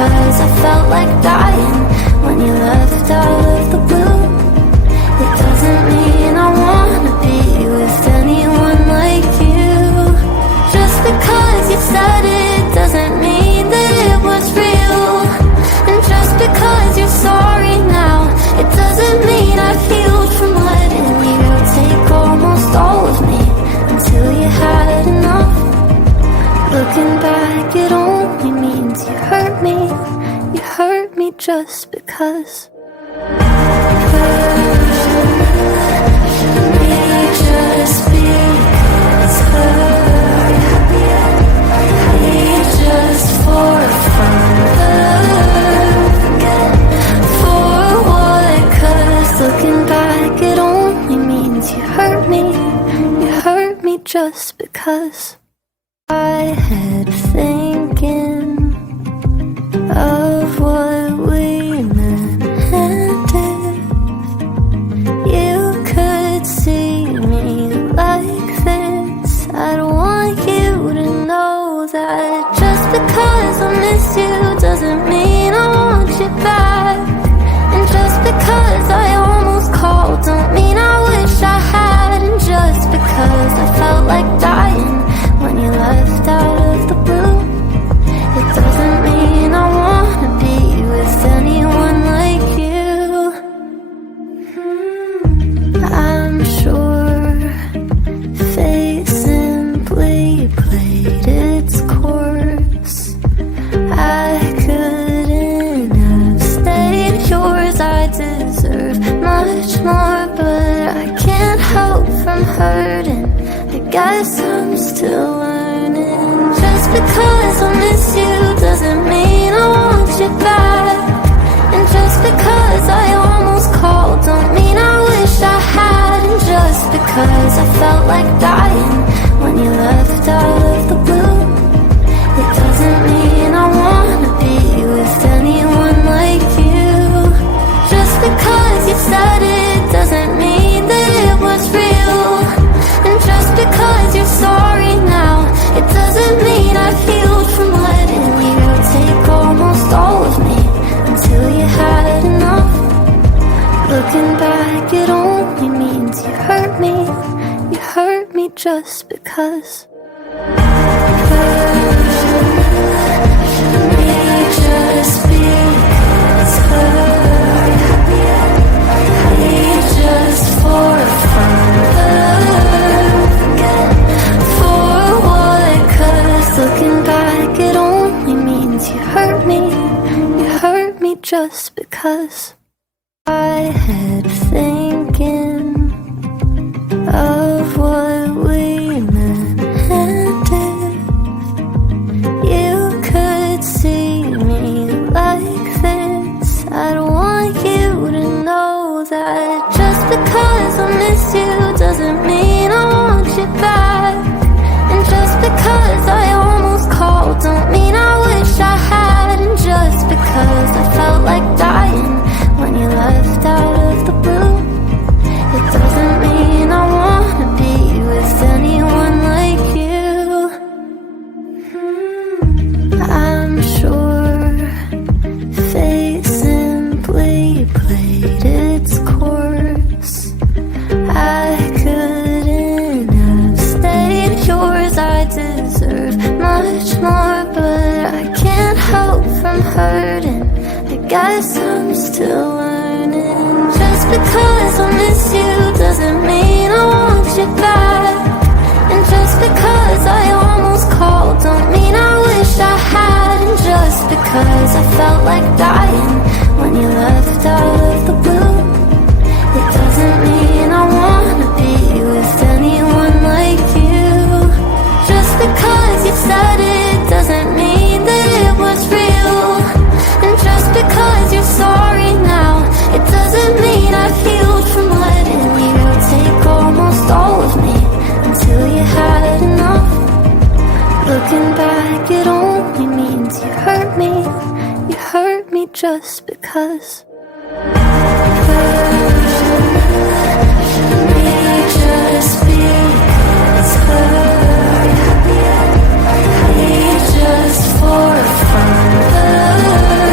because I felt like dying when you left out of the blue. It doesn't mean I wanna be with anyone like you. Just because you said it doesn't mean that it was real. And just because you're sorry now, it doesn't mean I've healed from letting you take almost all of me until you had enough. Looking back, it only means you hurt me. You hurt me just because. Just because just for fun, for what? 'Cause looking back, it only means you hurt me. You hurt me just because. I had thinking of what we meant, and if you could see me like this, I'd want you to know that just because I miss you doesn't mean I want you back. And just because I almost called don't mean I wish I had. And just because I felt like dying when you left out of the blue, it doesn't mean I wanna be with anyone like you. I'm sure fate simply played its course. I couldn't have stayed yours. I deserve much more, but I can't help from hurting. I guess I'm still learning. Just because I miss you doesn't mean I want you back. And just because I almost called don't mean I wish I had. And just because I felt like dying when you left out of the blue, it doesn't mean I wanna be with anyone like you. Just because you said it doesn't mean that it was real. And just because you're sorry now, it doesn't mean I've healed from letting you take almost all of me until you had enough. Looking back, it only means you hurt me. You hurt me just because. Just because just for fun, for what? 'Cause looking back, it only means you hurt me. You hurt me just because. I had thinking of what we meant, and if you could see me like this, I'd want you to know that just because I miss you doesn't mean I want you back. And just because I almost called don't mean I wish I had. And just because I felt like dying when you left out of the blue, it doesn't mean I wanna be with anyone like you. I'm sure fate simply played its course. I couldn't have stayed yours. I deserve much more, but I can't help from hurting. I guess I'm still learning. Just because I miss you doesn't mean I want you back. And just because I almost called don't mean I wish I had. And just because I felt like dying when you left out of the blue, it doesn't mean I wanna be with anyone like you. Just because you said it doesn't mean that it was real. And just because you're sorry now, it doesn't mean I've healed from letting you take almost all of me until you had enough. Looking back, it only means you hurt me. You hurt me just because. Just because just for fun.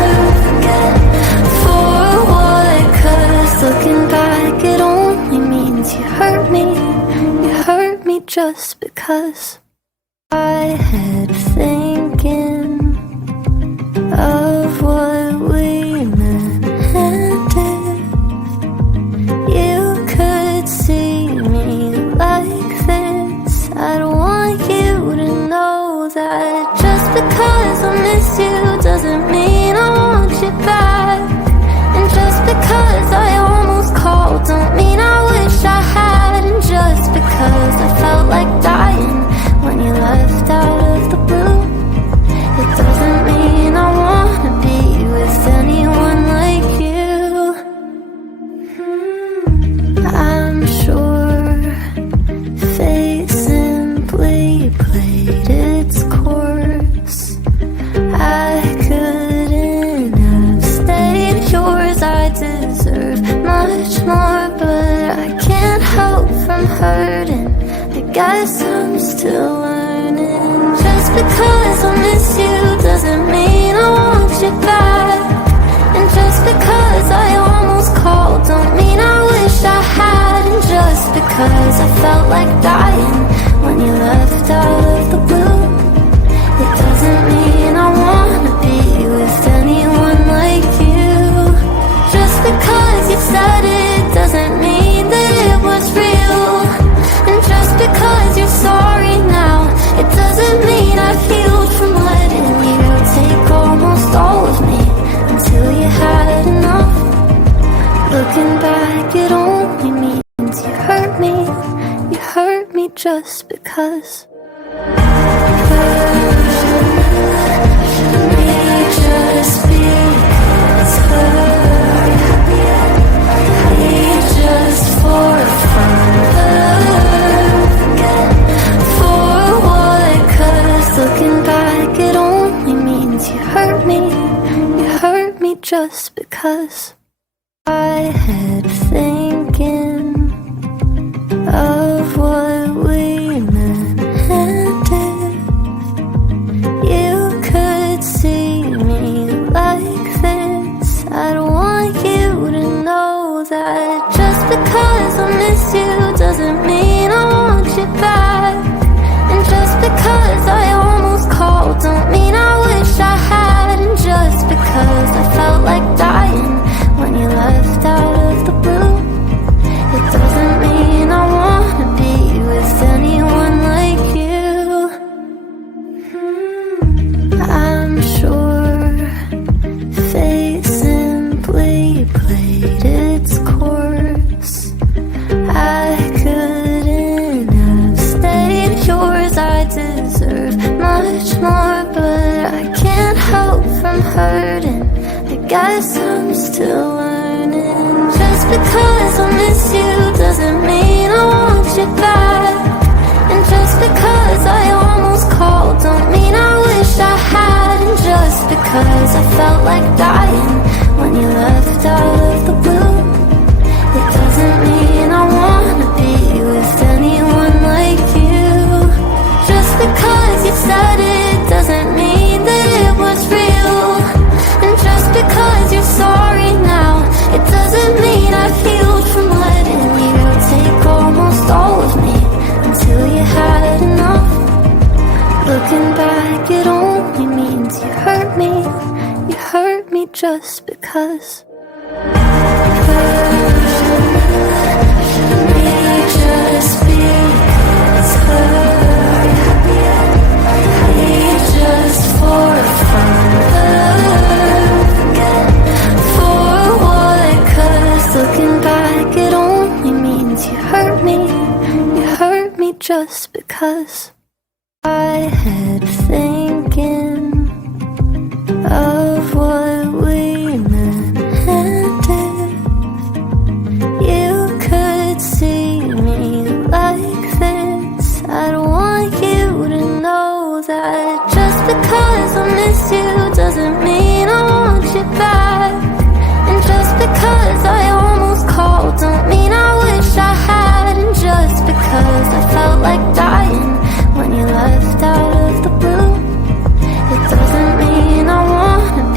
just because I had thinking of what we meant, and if you could see me like this, I'd want you to know that just because I miss you doesn't mean I want you back. And just because I almost called don't mean I wish I had. And just because I felt like dying when you left out of the blue, it doesn't mean I wanna be with anyone like you. I'm sure fate simply played its course. I couldn't have stayed yours. I deserve much more, but I can't help from hurting. I guess I'm still learning. Just because I miss you doesn't mean I want you back. And just because I almost called don't mean I wish I had. And just because I felt like dying when you left out of the blue, it doesn't mean I wanna be with anyone like you. Just because you said it doesn't mean that it was real. And just because you're sorry now, it doesn't mean I've healed from letting you take almost all of me until you had enough. Looking back, it only means you hurt me. You hurt me just because. Just because just for fun, for what? 'Cause looking back, it only means you hurt me. You hurt me just because I had thinking of what we meant, and if you could see me like this, I'd want you to know that just because I miss you doesn't mean I want you back. And just because I almost called don't mean I wish I had. And just because I felt like dying when you left out of the blue, it doesn't mean I wanna be with anyone like you. I'm sure fate simply played its course. I couldn't have stayed yours. I deserve much more, but I can't help from hurting. I guess I'm still learning. Just because I miss you doesn't mean I want you back. And just because I almost called don't mean I wish I had. And just because I felt like dying when you left out of the blue, it doesn't mean I wanna be with anyone like you. Just because you said it doesn't mean that it was real. And just because you're sorry now, it doesn't mean I've healed from letting you take almost all of me until you had enough. Looking back, it only means you hurt me. You hurt me just because. Just because just for fun, for what? 'Cause looking back, it only means you hurt me. You hurt me just because I had thinking of what we meant, and if you could see me like this, I'd want you to know that just because I miss you doesn't mean I want you back. And just because I almost called don't mean I wish I had. And just because I felt like dying when you left out of the blue, it doesn't mean I wanna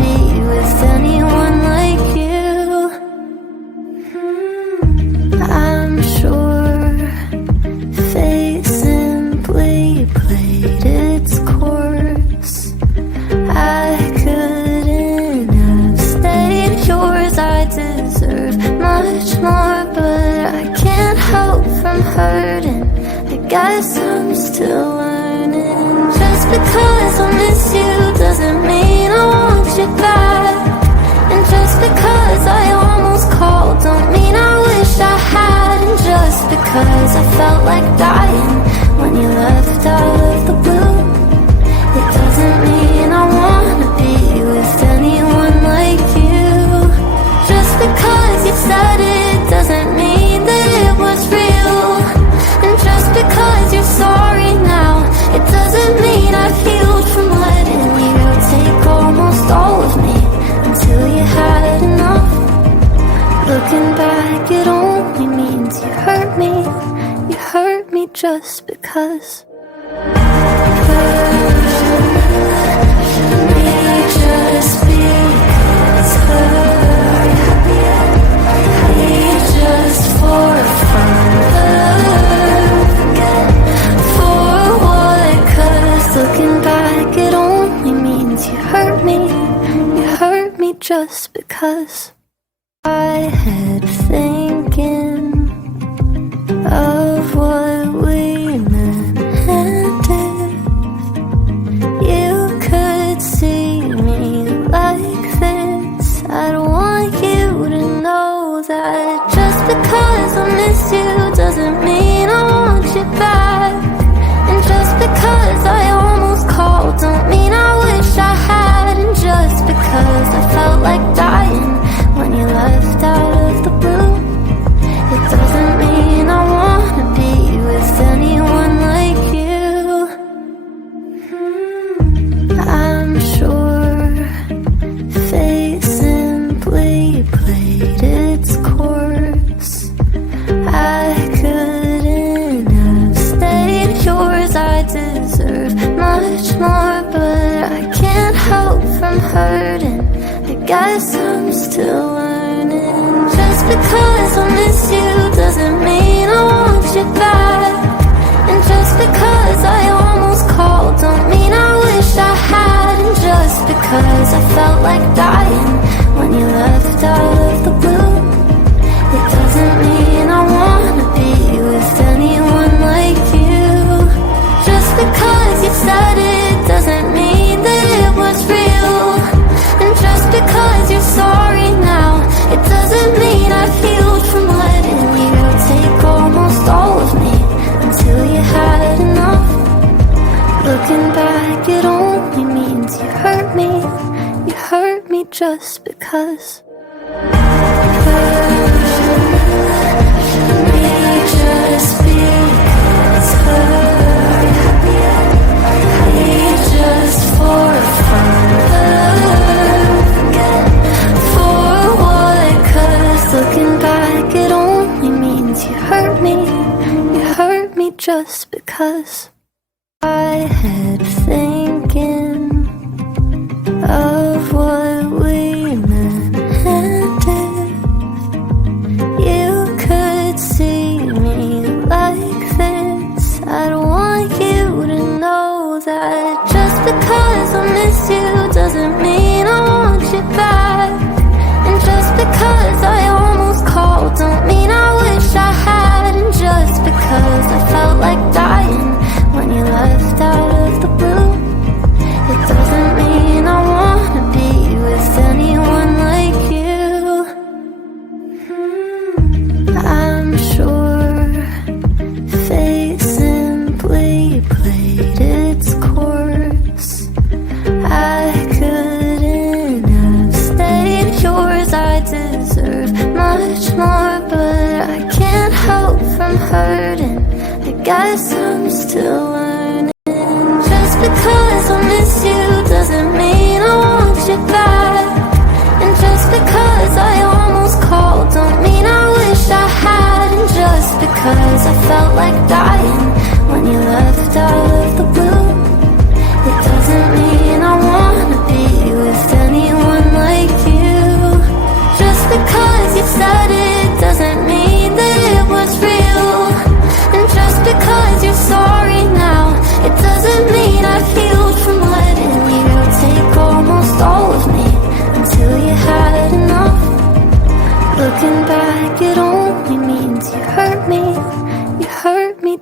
much more, but I can't help from hurting. I guess I'm still learning. Just because I miss you doesn't mean I want you back. And just because I almost called don't mean I wish I had. And just because I felt like dying when you left out of the blue, it doesn't mean I wanna be with anyone like you. Just because you said it doesn't mean that it was real. And just because you're sorry now, it doesn't mean I've healed from letting you take almost all of me until you had enough. Looking back, it only means you hurt me. You hurt me just because. Just because just for fun, for what? 'Cause looking back, it only means you hurt me. You hurt me just because. I had thinking of what we meant, and if you could see me like this, I'd want you to know that just because I miss you doesn't mean I want you back. And just because I almost called don't mean I wish I had. And just because I felt like dying when you left out of the blue, it doesn't mean I wanna be with anyone like you. I'm sure fate simply played its course. I couldn't have stayed yours. I deserve much more, but I can't help from hurting. I guess I'm still learning. Just because I miss you doesn't mean I want you back. And just because I almost called don't mean I wish I had. And just because I felt like dying when you left out of the blue, it doesn't mean I wanna be with anyone like you. Just because you said it doesn't mean that it was real. And just because you're sorry now, it doesn't mean I've healed from letting you take almost all of me until you had enough. Looking back, it only means you hurt me. You hurt me just because. Just because just for fun, for what? 'Cause looking back, it only means you hurt me. You hurt me just because. I had thinking of what we meant, and if you could see me like this, I'd want you to know that just because I miss you doesn't mean I want you back. And just because I almost called don't mean I wish I had. And just because I felt like dying when you left out of the blue, it doesn't mean I wanna be with anyone like you. I'm sure fate simply played its course. I couldn't have stayed yours. I deserve much more, but I can't help from hurting. I guess I'm still learning. Just because I miss you doesn't mean I want you back. And just because I almost called don't mean I wish I had. And just because I felt like dying when you left out of the blue, it doesn't mean I wanna be with anyone like you. Just because you said it doesn't mean that it was real. And just because you're sorry now, it doesn't mean I've healed from letting you take almost all of me until you had enough. Looking back, it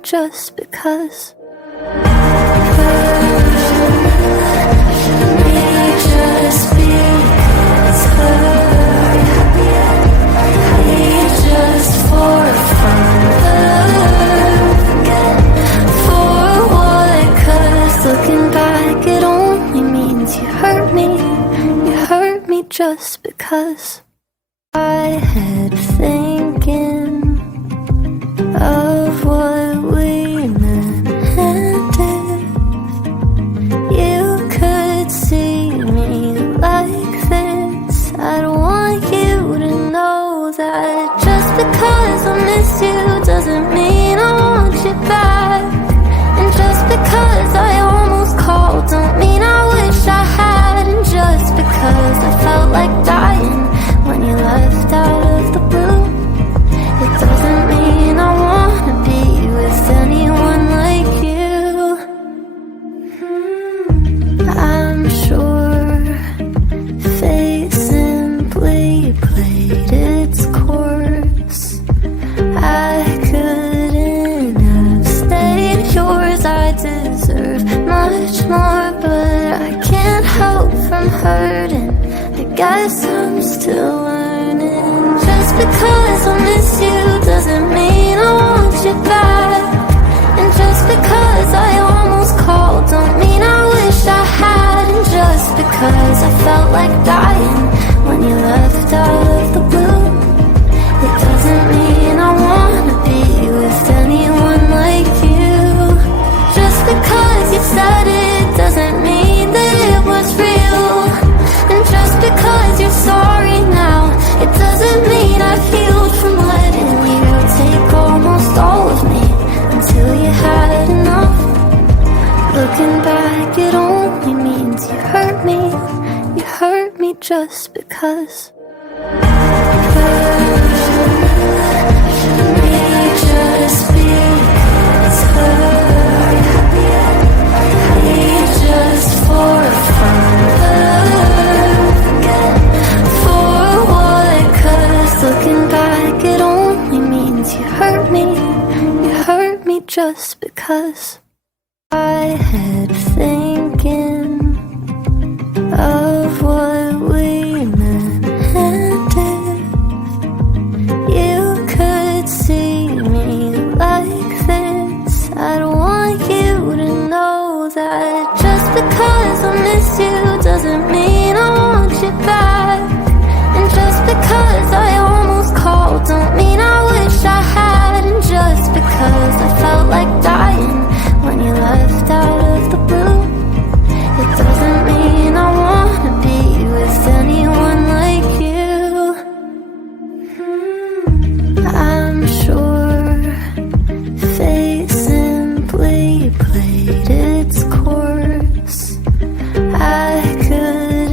just because. Just because just for fun, for what? 'Cause looking back, it only means you hurt me just because. I had thinking of what we meant, and if you could see me like this, I'd want you to know that just because I miss you doesn't mean I want you back. And just because I almost called don't mean I wish I had. And just because I felt like dying when you left out of the blue, it doesn't mean I wanna be with anyone like you. I'm sure fate simply played its course. I couldn't have stayed yours. I deserve much more, but I can't help from hurting. I guess I'm still learning. Just because I miss you doesn't mean I want you back. And just because I almost called don't mean I wish I had. And just because I felt like dying when you left out of the blue, it doesn't mean I wanna be with anyone like you. Just because you said it doesn't mean that it was real. And just because you're sorry now, it doesn't mean I've healed from letting you take almost all of me until you had enough. Looking back, it only means you hurt me just because. Just because just for fun, for what? 'Cause looking back, it only means you hurt me just because. I had thinking of what we meant, and if you could see me like this, I'd want you to know that just because I miss you doesn't mean I want you back. And just because I almost called don't mean I wish I had. And just because I felt like dying when you left out of the blue, it doesn't mean I wanna be with anyone like you. I'm sure fate simply played its course. I could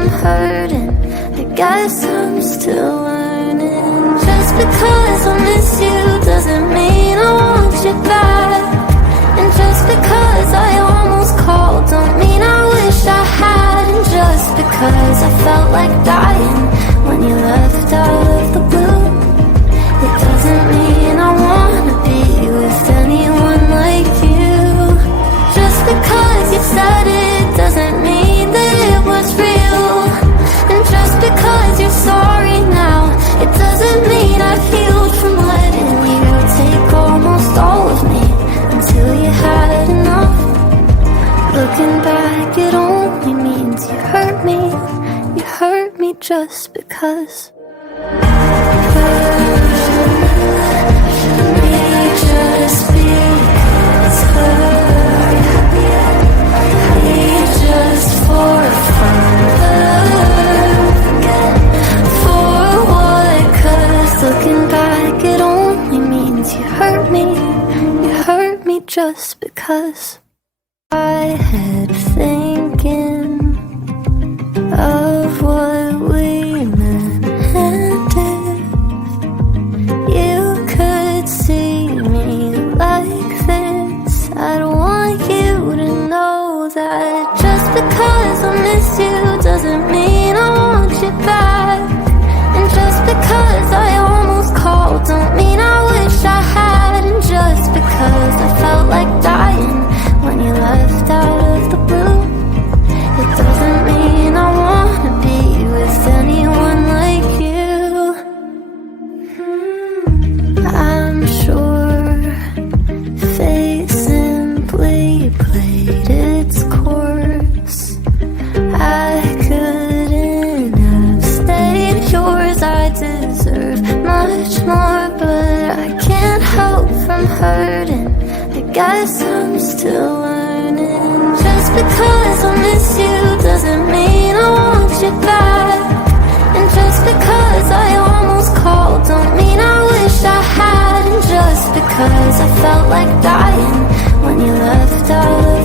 from hurting, I guess I'm still learning. Just because I miss you doesn't mean I want you back. And just because I almost called don't mean I wish I had. And just because I felt like dying when you left out of the blue, it doesn't mean I wanna be with anyone like you. Just because you said it doesn't mean that it was real. And just because you're sorry now, it doesn't mean I've healed from letting you take almost all of me until you had enough. Looking back, it only means you hurt me. You hurt me just because. Just because hurt me just for fun. For what? 'Cause looking back, it only means you hurt me. You hurt me just because. I had thinking of what we meant, and if you could see me like this, I'd want you to know that just because I miss you doesn't mean I want you back. And just because I almost called don't mean I wish I had. And just because I felt like dying when you left out of the blue, it doesn't mean I wanna be with anyone like you. I'm sure fate simply played its course. I couldn't have stayed yours. I deserve much more, but I can't help from hurting. I guess I'm still learning. Just because I miss you doesn't mean I want you back. And just because I almost called don't mean I wish I had. And just because I felt like dying when you left out